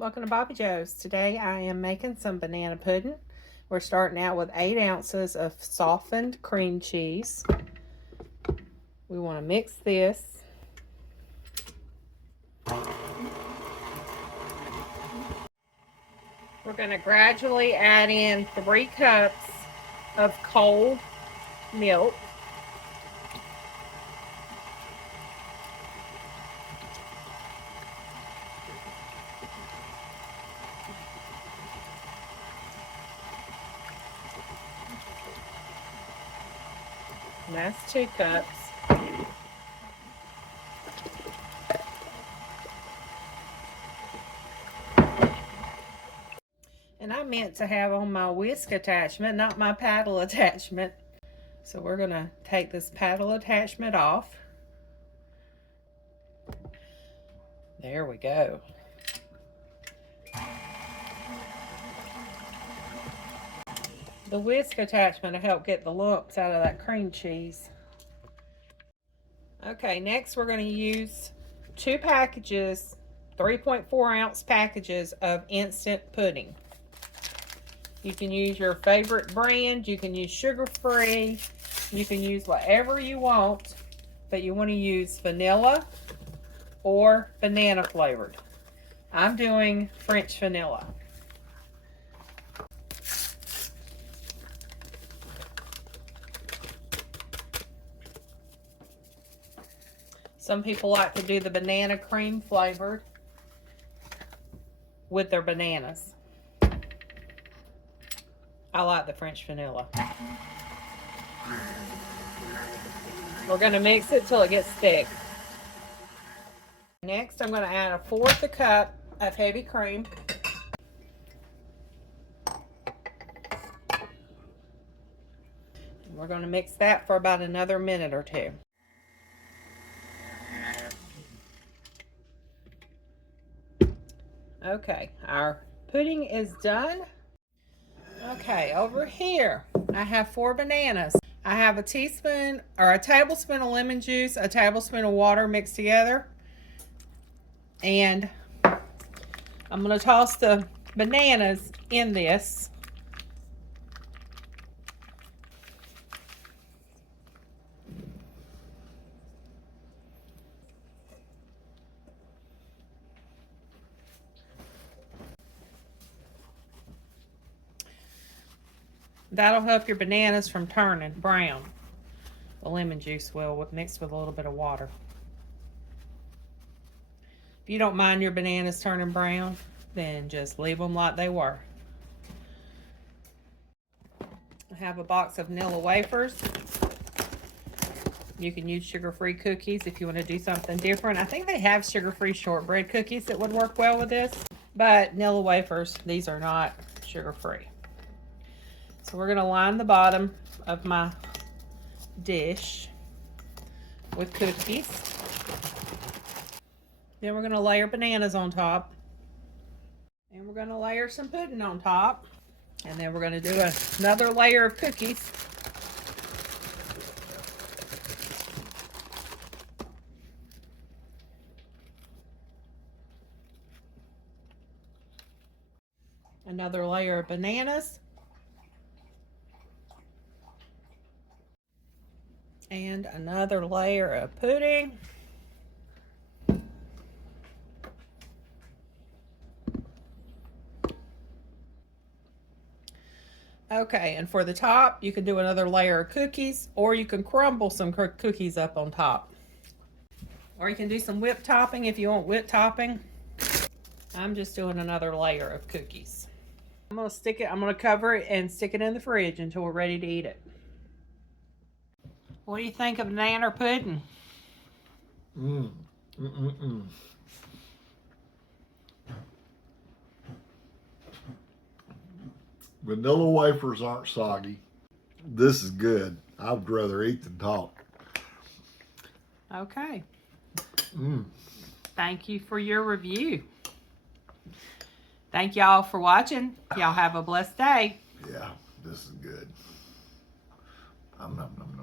Welcome to Bobbi Jo's. Today I am making some banana pudding. We're starting out with 8 ounces of softened cream cheese. We want to mix this. We're going to gradually add in 3 cups of cold milk. And that's 2 cups. And I meant to have on my whisk attachment, not my paddle attachment. So we're going to take this paddle attachment off. There we go. The whisk attachment will help get the lumps out of that cream cheese. Okay, next we're going to use 2 packages, 3.4 ounce packages of instant pudding. You can use your favorite brand, you can use sugar-free, you can use whatever you want, but you want to use vanilla or banana flavored. I'm doing French vanilla. Some people like to do the banana cream flavored with their bananas. I like the French vanilla. We're going to mix it till it gets thick. Next, I'm going to add 1/4 cup of heavy cream. We're going to mix that for about another minute or 2. Okay, our pudding is done. Okay, over here, I have 4 bananas. I have a teaspoon or a tablespoon of lemon juice, a tablespoon of water mixed together. And I'm going to toss the bananas in this. That'll help your bananas from turning brown. The lemon juice will, mixed with a little bit of water. If you don't mind your bananas turning brown, then just leave them like they were. I have a box of vanilla wafers. You can use sugar-free cookies if you want to do something different. I think they have sugar-free shortbread cookies that would work well with this, but vanilla wafers, these are not sugar-free. So we're going to line the bottom of my dish with cookies. Then we're going to layer bananas on top. And we're going to layer some pudding on top. And then we're going to do another layer of cookies. Another layer of bananas. And another layer of pudding. Okay, and for the top, you can do another layer of cookies, or you can crumble some cookies up on top. Or you can do some whipped topping if you want whipped topping. I'm just doing another layer of cookies. I'm gonna cover it and stick it in the fridge until we're ready to eat it. What do you think of banana pudding? Vanilla wafers aren't soggy. This is good. I would rather eat than talk. Okay. Thank you for your review. Thank y'all for watching. Y'all have a blessed day. Yeah, this is good. Nom, nom, nom.